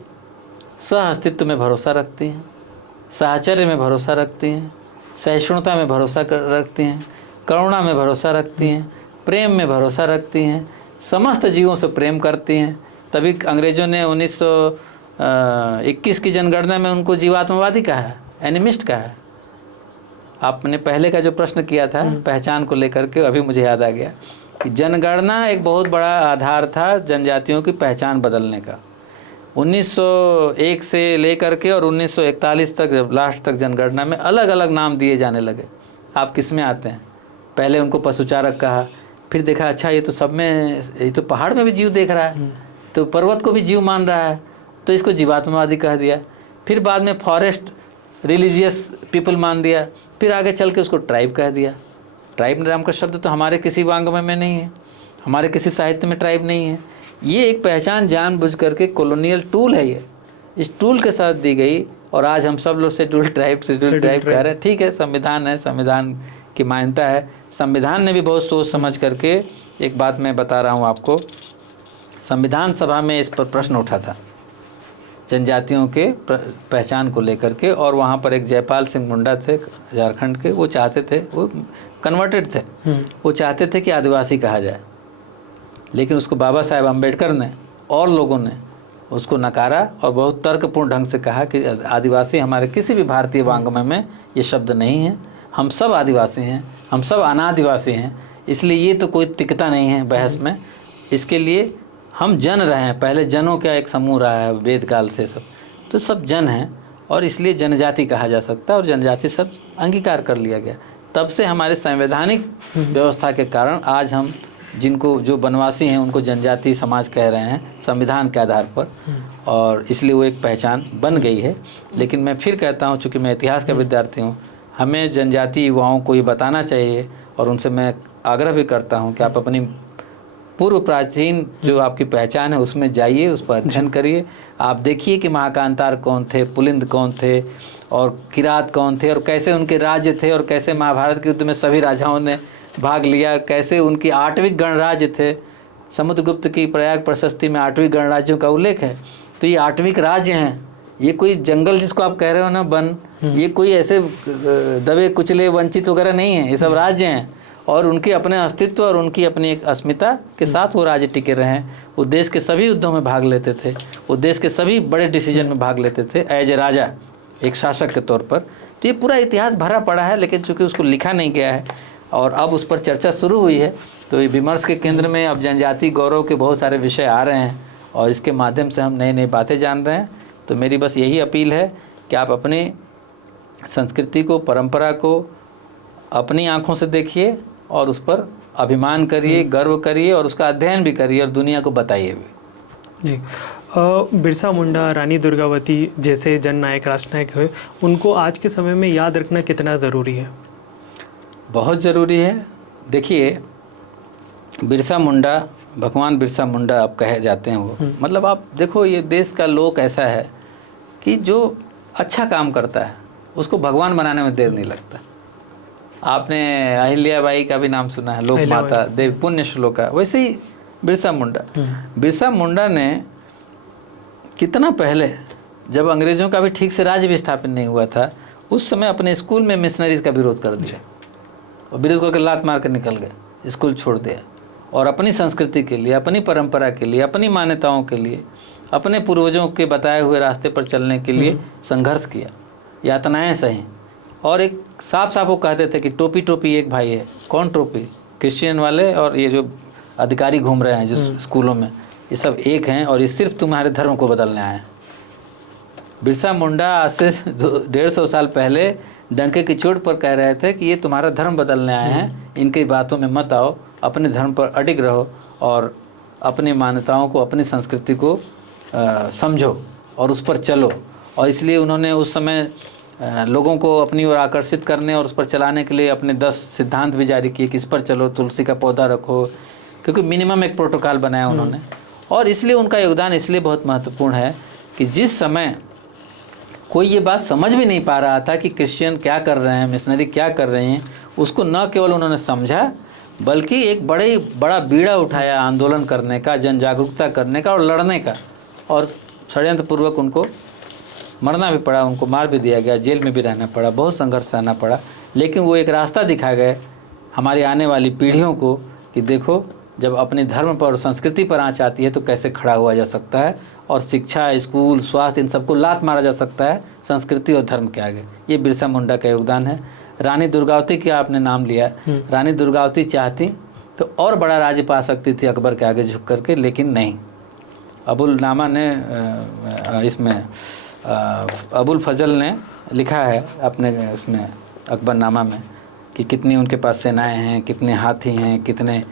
सह अस्तित्व में भरोसा रखती हैं, साहचर्य में भरोसा रखती हैं, सहिष्णुता में भरोसा रखती हैं, करुणा में भरोसा रखती हैं, प्रेम में भरोसा रखती हैं, समस्त जीवों से प्रेम करती हैं। तभी अंग्रेज़ों ने 1921 की जनगणना में उनको जीवात्मवादी कहा है, एनिमिस्ट कहा है। आपने पहले का जो प्रश्न किया था पहचान को लेकर के, अभी मुझे याद आ गया कि जनगणना एक बहुत बड़ा आधार था जनजातियों की पहचान बदलने का। 1901 से लेकर के और 1941 तक लास्ट तक जनगणना में अलग अलग नाम दिए जाने लगे, आप किस में आते हैं। पहले उनको पशुचारक कहा, फिर देखा अच्छा ये तो सब में, ये तो पहाड़ में भी जीव देख रहा है, तो पर्वत को भी जीव मान रहा है, तो इसको जीवात्मवादी कह दिया। फिर बाद में फॉरेस्ट रिलीजियस पीपल मान दिया, फिर आगे चल के उसको ट्राइब कह दिया। ट्राइब नाम का शब्द तो हमारे किसी वांग्मय में नहीं है, हमारे किसी साहित्य में ट्राइब नहीं है। ये एक पहचान जानबूझ करके कॉलोनियल टूल है, ये इस टूल के साथ दी गई, और आज हम सब लोग शेड्यूल ट्राइब कह रहे हैं। ठीक है, संविधान है, संविधान की मान्यता है। संविधान ने भी बहुत सोच समझ करके, एक बात मैं बता रहा हूँ आपको, संविधान सभा में इस पर प्रश्न उठा था जनजातियों के पहचान को लेकर के, और वहाँ पर एक जयपाल सिंह मुंडा थे झारखंड के, वो चाहते थे, वो कन्वर्टेड थे, वो चाहते थे कि आदिवासी कहा जाए, लेकिन उसको बाबा साहेब अम्बेडकर ने और लोगों ने उसको नकारा और बहुत तर्कपूर्ण ढंग से कहा कि आदिवासी हमारे किसी भी भारतीय वांग्मय में ये शब्द नहीं है, हम सब आदिवासी हैं, हम सब अनादिवासी हैं, इसलिए ये तो कोई टिकता नहीं है बहस में। इसके लिए हम जन रहे हैं, पहले जनों का एक समूह रहा है वेद काल से, सब तो सब जन हैं, और इसलिए जनजाति कहा जा सकता है, और जनजाति सब अंगीकार कर लिया गया। तब से हमारे संवैधानिक व्यवस्था के कारण आज हम जिनको जो वनवासी हैं उनको जनजाति समाज कह रहे हैं संविधान के आधार पर, और इसलिए वो एक पहचान बन गई है। लेकिन मैं फिर कहता हूँ, चूँकि मैं इतिहास का विद्यार्थी हूँ, हमें जनजाति युवाओं को ये बताना चाहिए, और उनसे मैं आग्रह भी करता हूँ कि आप अपनी पूर्व प्राचीन जो आपकी पहचान है उसमें जाइए, उस पर अध्ययन करिए। आप देखिए कि महाकांतार कौन थे, पुलिंद कौन थे, और किरात कौन थे, और कैसे उनके राज्य थे, और कैसे महाभारत के युद्ध में सभी राजाओं ने भाग लिया, कैसे उनकी 8वीं गणराज्य थे। समुद्रगुप्त की प्रयाग प्रशस्ति में 8वीं गणराज्यों का उल्लेख है। तो ये 8वीं राज्य हैं, ये कोई जंगल जिसको आप कह रहे हो ना वन, ये कोई ऐसे दबे कुचले वंचित वगैरह नहीं है, ये सब राज्य हैं, और उनके अपने अस्तित्व और उनकी अपनी एक अस्मिता के साथ वो राज्य टिके रहे हैं। वो देश के सभी युद्धों में भाग लेते थे, वो देश के सभी बड़े डिसीजन में भाग लेते थे एज ए राजा, एक शासक के तौर पर। तो ये पूरा इतिहास भरा पड़ा है, लेकिन चूँकि उसको लिखा नहीं गया है और अब उस पर चर्चा शुरू हुई है, तो ये विमर्श के केंद्र में अब जनजाति गौरव के बहुत सारे विषय आ रहे हैं, और इसके माध्यम से हम नई नई बातें जान रहे हैं। तो मेरी बस यही अपील है कि आप अपनी संस्कृति को, परंपरा को अपनी आँखों से देखिए, और उस पर अभिमान करिए, गर्व करिए, और उसका अध्ययन भी करिए, और दुनिया को बताइए भी। जी, बिरसा मुंडा, रानी दुर्गावती जैसे जननायक, राष्ट्रनायक हुए, उनको आज के समय में याद रखना कितना ज़रूरी है? बहुत ज़रूरी है। देखिए, बिरसा मुंडा, भगवान बिरसा मुंडा आप कहे जाते हैं वो, मतलब आप देखो, ये देश का लोक ऐसा है कि जो अच्छा काम करता है उसको भगवान बनाने में देर नहीं लगता। आपने अहिल्याबाई का भी नाम सुना है, लोक माता, देव पुण्य श्लोका, वैसे ही बिरसा मुंडा। बिरसा मुंडा ने कितना पहले, जब अंग्रेज़ों का भी ठीक से राज्य भी स्थापित नहीं हुआ था, उस समय अपने स्कूल में मिशनरीज़ का विरोध कर दिया, और विरोध करके लात मार कर निकल गए, स्कूल छोड़ दिया, और अपनी संस्कृति के लिए, अपनी परंपरा के लिए, अपनी मान्यताओं के लिए, अपने पूर्वजों के बताए हुए रास्ते पर चलने के लिए संघर्ष किया, यातनाएं सही। और एक साफ साफ वो कहते थे कि टोपी टोपी एक भाई है। कौन टोपी? क्रिश्चियन वाले और ये जो अधिकारी घूम रहे हैं जिस स्कूलों में, ये सब एक हैं, और ये सिर्फ तुम्हारे धर्म को बदलने आए हैं। बिरसा मुंडा आज से 150 साल पहले डंके की चोट पर कह रहे थे कि ये तुम्हारा धर्म बदलने आए हैं, इनकी बातों में मत आओ, अपने धर्म पर अडिग रहो, और अपनी मान्यताओं को, अपनी संस्कृति को समझो। और उस पर चलो। और इसलिए उन्होंने उस समय लोगों को अपनी ओर आकर्षित करने और उस पर चलाने के लिए अपने 10 सिद्धांत भी जारी किए कि इस पर चलो, तुलसी का पौधा रखो, क्योंकि मिनिमम एक प्रोटोकॉल बनाया उन्होंने। और इसलिए उनका योगदान इसलिए बहुत महत्वपूर्ण है कि जिस समय कोई ये बात समझ भी नहीं पा रहा था कि क्रिश्चियन क्या कर रहे हैं, मिशनरी क्या कर रहे हैं, उसको न केवल उन्होंने समझा बल्कि एक बड़ा बीड़ा उठाया आंदोलन करने का, जन जागरूकता करने का और लड़ने का। और षड्यंत्र पूर्वक उनको मरना भी पड़ा, उनको मार भी दिया गया, जेल में भी रहना पड़ा, बहुत संघर्ष सहना पड़ा। लेकिन वो एक रास्ता दिखा गए हमारी आने वाली पीढ़ियों को कि देखो, जब अपने धर्म पर और संस्कृति पर आँच आती है तो कैसे खड़ा हुआ जा सकता है, और शिक्षा, स्कूल, स्वास्थ्य, इन सबको लात मारा जा सकता है संस्कृति और धर्म के आगे। ये बिरसा मुंडा का योगदान है। रानी दुर्गावती का आपने नाम लिया, रानी दुर्गावती चाहती तो और बड़ा राज्य पा सकती थी अकबर के आगे झुक करके, लेकिन नहीं। अबुल नामा ने इसमें अबुल फजल ने लिखा है अपने इसमें अकबरनामा में कि कितनी उनके पास सेनाएं हैं, कितने हाथी हैं, कितने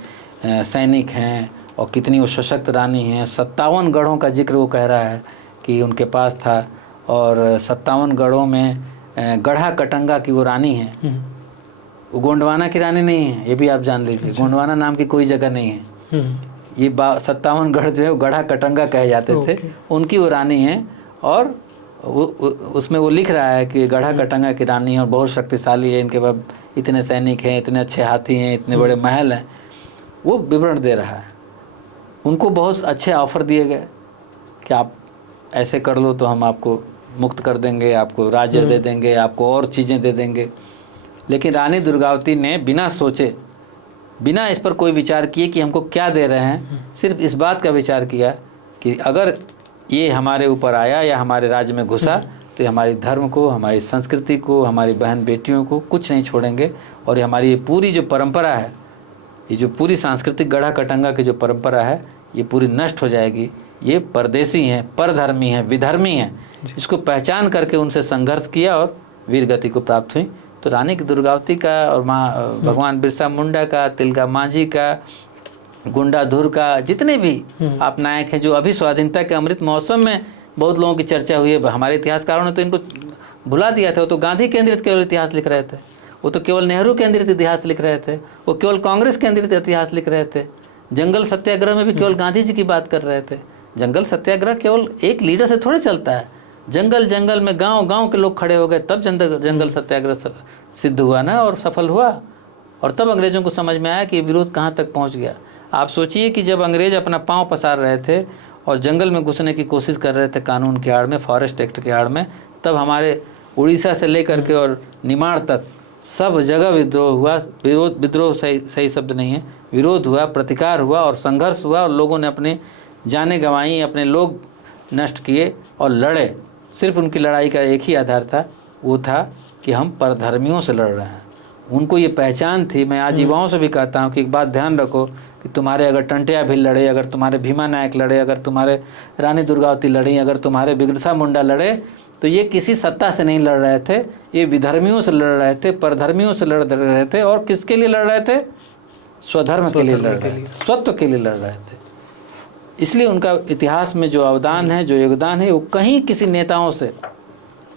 सैनिक हैं और कितनी वो सशक्त रानी हैं। 57 गढ़ों का जिक्र वो कह रहा है कि उनके पास था, और 57 गढ़ों में गढ़ा कटंगा की वो रानी है। वो गोंडवाना की रानी नहीं है, ये भी आप जान लीजिए। गोंडवाना नाम की कोई जगह नहीं है। ये 57 गढ़ जो है वो गढ़ा कटंगा कहे जाते थे, उनकी वो रानी है। और उसमें वो लिख रहा है कि गढ़ा कटंगा की रानी है और बहुत शक्तिशाली है, इनके पास इतने सैनिक हैं, इतने अच्छे हाथी हैं, इतने बड़े महल हैं। वो विवरण दे रहा है। उनको बहुत अच्छे ऑफ़र दिए गए कि आप ऐसे कर लो तो हम आपको मुक्त कर देंगे, आपको राज्य दे देंगे, आपको और चीज़ें दे देंगे। लेकिन रानी दुर्गावती ने बिना सोचे, बिना इस पर कोई विचार किए कि हमको क्या दे रहे हैं, सिर्फ इस बात का विचार किया कि अगर ये हमारे ऊपर आया या हमारे राज्य में घुसा तो हमारी धर्म को, हमारी संस्कृति को, हमारी बहन बेटियों को कुछ नहीं छोड़ेंगे। और ये हमारी ये पूरी जो परंपरा है, ये जो पूरी सांस्कृतिक गढ़ा कटंगा की जो परंपरा है, ये पूरी नष्ट हो जाएगी। ये परदेसी हैं, परधर्मी हैं, विधर्मी हैं। इसको पहचान करके उनसे संघर्ष किया और वीर गति को प्राप्त हुई। तो रानी की दुर्गावती का और भगवान बिरसा मुंडा का, तिलका मांझी का, गुंडाधुर का, जितने भी आप नायक हैं जो अभी स्वाधीनता के अमृत महोत्सव में बहुत लोगों की चर्चा हुई है। हमारे इतिहासकारों ने तो इनको भुला दिया था। वो तो गांधी केंद्रित केवल इतिहास लिख रहे थे, वो तो केवल नेहरू केंद्रित इतिहास लिख रहे थे, वो केवल कांग्रेस केंद्रित इतिहास लिख रहे थे। जंगल सत्याग्रह में भी केवल गांधी जी की बात कर रहे थे। जंगल सत्याग्रह केवल एक लीडर से थोड़े चलता है। जंगल जंगल में गांव के लोग खड़े हो गए, तब जंगल सत्याग्रह सिद्ध हुआ ना और सफल हुआ। और तब अंग्रेज़ों को समझ में आया कि विरोध कहाँ तक पहुँच गया। आप सोचिए कि जब अंग्रेज़ अपना पाँव पसार रहे थे और जंगल में घुसने की कोशिश कर रहे थे कानून की आड़ में, फॉरेस्ट एक्ट की आड़ में, तब हमारे उड़ीसा से लेकर के और निमाड़ तक सब जगह विद्रोह हुआ। विद्रोह सही शब्द नहीं है, विरोध हुआ, प्रतिकार हुआ और संघर्ष हुआ। और लोगों ने अपने जानें गंवाई, अपने लोग नष्ट किए और लड़े। सिर्फ उनकी लड़ाई का एक ही आधार था, वो था कि हम परधर्मियों से लड़ रहे हैं। उनको ये पहचान थी। मैं आज युवाओं से भी कहता हूँ कि एक बात ध्यान रखो कि तुम्हारे अगर टंटिया भी लड़े, अगर तुम्हारे भीमा नायक लड़े, अगर तुम्हारे रानी दुर्गावती लड़ी, अगर तुम्हारे बिरसा मुंडा लड़े, तो ये किसी सत्ता से नहीं लड़ रहे थे, ये विधर्मियों से लड़ रहे थे, परधर्मियों से लड़ रहे थे। और किसके लिए लड़ रहे थे? स्वधर्म के लिए लड़ रहे थे, स्वत्व के लिए लड़ रहे थे। इसलिए उनका इतिहास में जो अवदान है, जो योगदान है, वो कहीं किसी नेताओं से,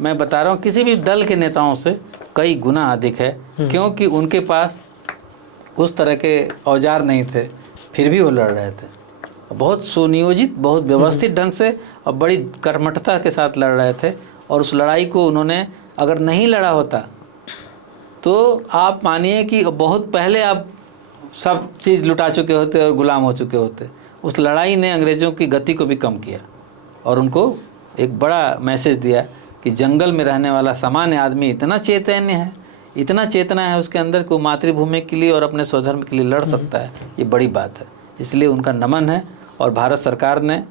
मैं बता रहा हूँ, किसी भी दल के नेताओं से कई गुना अधिक है। क्योंकि उनके पास उस तरह के औजार नहीं थे, फिर भी वो लड़ रहे थे। बहुत सुनियोजित, बहुत व्यवस्थित ढंग से और बड़ी कर्मठता के साथ लड़ रहे थे। और उस लड़ाई को उन्होंने अगर नहीं लड़ा होता तो आप मानिए कि बहुत पहले आप सब चीज़ लुटा चुके होते और गुलाम हो चुके होते। उस लड़ाई ने अंग्रेज़ों की गति को भी कम किया और उनको एक बड़ा मैसेज दिया कि जंगल में रहने वाला सामान्य आदमी इतना चैतन्य है, इतना चेतना है उसके अंदर कि वो मातृभूमि के लिए और अपने स्वधर्म के लिए लड़ सकता है। ये बड़ी बात है, इसलिए उनका नमन है। और भारत सरकार ने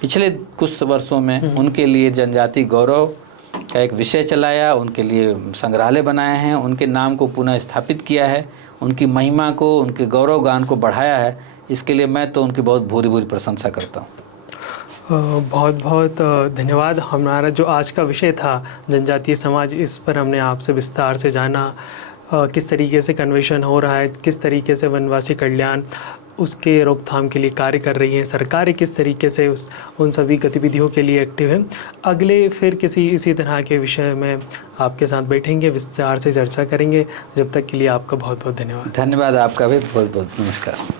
पिछले कुछ वर्षों में उनके लिए जनजाति गौरव का एक विषय चलाया, उनके लिए संग्रहालय बनाए हैं, उनके नाम को पुनः स्थापित किया है, उनकी महिमा को, उनके गौरव गान को बढ़ाया है। इसके लिए मैं तो उनकी बहुत भूरी भूरी प्रशंसा करता हूँ। बहुत बहुत धन्यवाद। हमारा जो आज का विषय था जनजातीय समाज, इस पर हमने आपसे विस्तार से जाना। किस तरीके से कन्वर्शन हो रहा है, किस तरीके से वनवासी कल्याण उसके रोकथाम के लिए कार्य कर रही हैं, सरकारें किस तरीके से उन सभी गतिविधियों के लिए एक्टिव है। अगले फिर किसी इसी तरह के विषय में आपके साथ बैठेंगे, विस्तार से चर्चा करेंगे। जब तक के लिए आपका बहुत बहुत धन्यवाद। धन्यवाद आपका भी, बहुत बहुत नमस्कार।